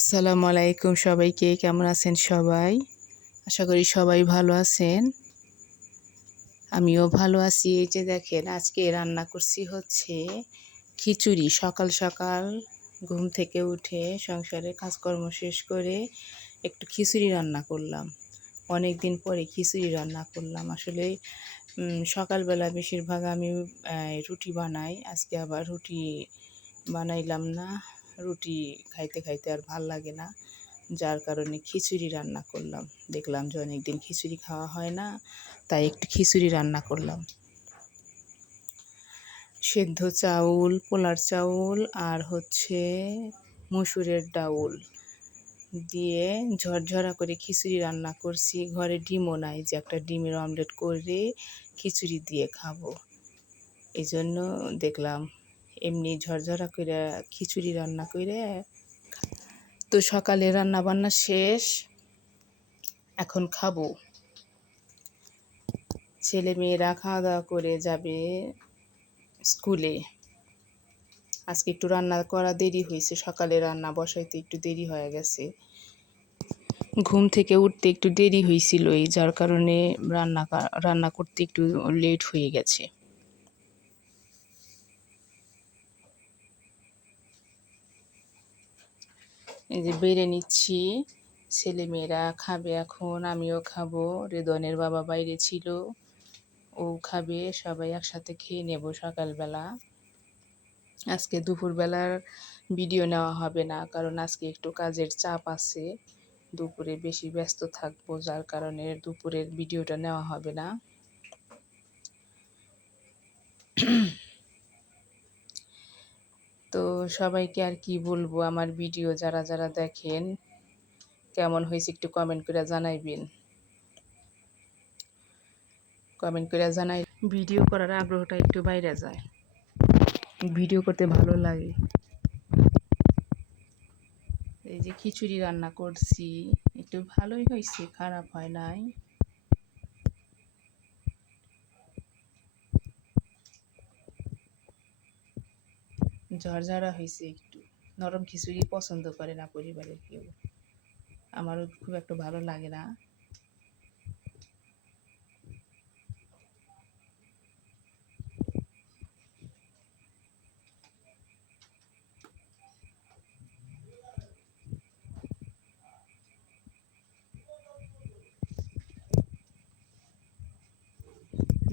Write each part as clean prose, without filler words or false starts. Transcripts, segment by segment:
আসসালামু আলাইকুম সবাইকে। কেমন আছেন সবাই? আশা করি সবাই ভালো আছেন। আমিও ভালো আছি। এই যে দেখেন আজকে রান্না করছি হচ্ছে খিচুড়ি। সকাল সকাল ঘুম থেকে উঠে সংসারের কাজকর্ম শেষ করে একটু খিচুড়ি রান্না করলাম। অনেক দিন পরে খিচুড়ি রান্না করলাম। আসলে সকালবেলা বেশিরভাগ আমি রুটি বানাই। আজকে আবার রুটি বানাইলাম না। রুটি খাইতে খাইতে আর ভাল লাগে না। যার কারণে খিচুড়ি রান্না করলাম। দেখলাম যে অনেকদিন খিচুড়ি খাওয়া হয় না, তাই একটু খিচুড়ি রান্না করলাম। সেদ্ধ চাউল, পোলার চাউল আর হচ্ছে মসুরের ডাউল দিয়ে ঝরঝরা করে খিচুড়ি রান্না করছি। ঘরে ডিমও নাই যে একটা ডিমের অমলেট করে খিচুড়ি দিয়ে খাবো। এই জন্য দেখলাম এমনি ঝরঝরা করে খিচুড়ি রান্না করে। তো সকালে রান্না বান্না শেষ, এখন খাবো। ছেলে মেয়েরা খাওয়া দাওয়া করে যাবে স্কুলে। আজকে একটু রান্না করা দেরি হয়েছে, সকালে রান্না বসাইতে একটু দেরি হয়ে গেছে। ঘুম থেকে উঠতে একটু দেরি হয়েছিল, এই যার কারণে রান্না করতে একটু লেট হয়ে গেছে। এই যে বেড়ে নিচ্ছি, ছেলে মেয়েরা খাবে এখন, আমিও খাবো। রেদনের বাবা বাইরে ছিল, ও খাবে। সবাই একসাথে খেয়ে নেব সকালবেলা। আজকে দুপুরবেলার ভিডিও নেওয়া হবে না, কারণ আজকে একটু কাজের চাপ আছে। দুপুরে বেশি ব্যস্ত থাকবো, যার কারণে দুপুরের ভিডিওটা নেওয়া হবে না। তো সবাইকে আর কি বলবো, আমার ভিডিও যারা যারা দেখেন কেমন হয়েছে একটু কমেন্ট করে জানাইবেন। কমেন্ট করে জানাই, ভিডিও করার আগ্রহটা একটু বাইরে যায়। ভিডিও করতে ভালো লাগে। এই যে খিচুড়ি রান্না করছি, একটু ভালোই হয়েছে, খারাপ হয় নাই। ঝরঝরা হয়েছে একটু। নরম খিচুড়ি পছন্দ করে না পরিবারের কেউ, আমারও খুব একটা ভালো লাগে না।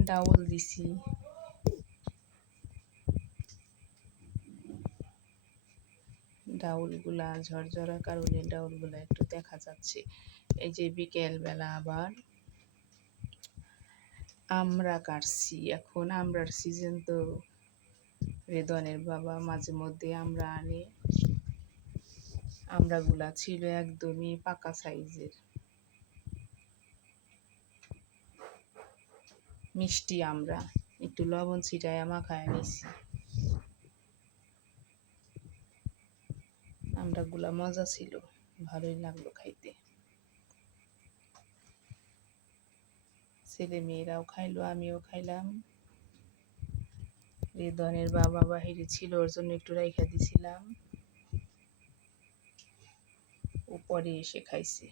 ডাউল দিছি, ডাউলগুলা ঝরঝরা কারণে ডাউলগুলা একটু দেখা যাচ্ছে। এই যে বিকেল বেলা আবার আমরা কাটছি, এখন আমরার সিজন তো। রেদনের বাবা মাঝে মধ্যে আমরা আনে। আমরাগুলা ছিল একদমই পাকা সাইজের, মিষ্টি আমরা। একটু লবণ ছিটায় মাখায় নিছি। আমরাগুলা মজা ছিল, ভালোই লাগলো খাইতে। ছেলে মেয়েরাও খাইলো, আমিও খাইলাম। রেদনের বাবা বাহিরে ছিল, ওর জন্য একটু রাইখা দিছিলাম, ও পরে এসে খাইছে।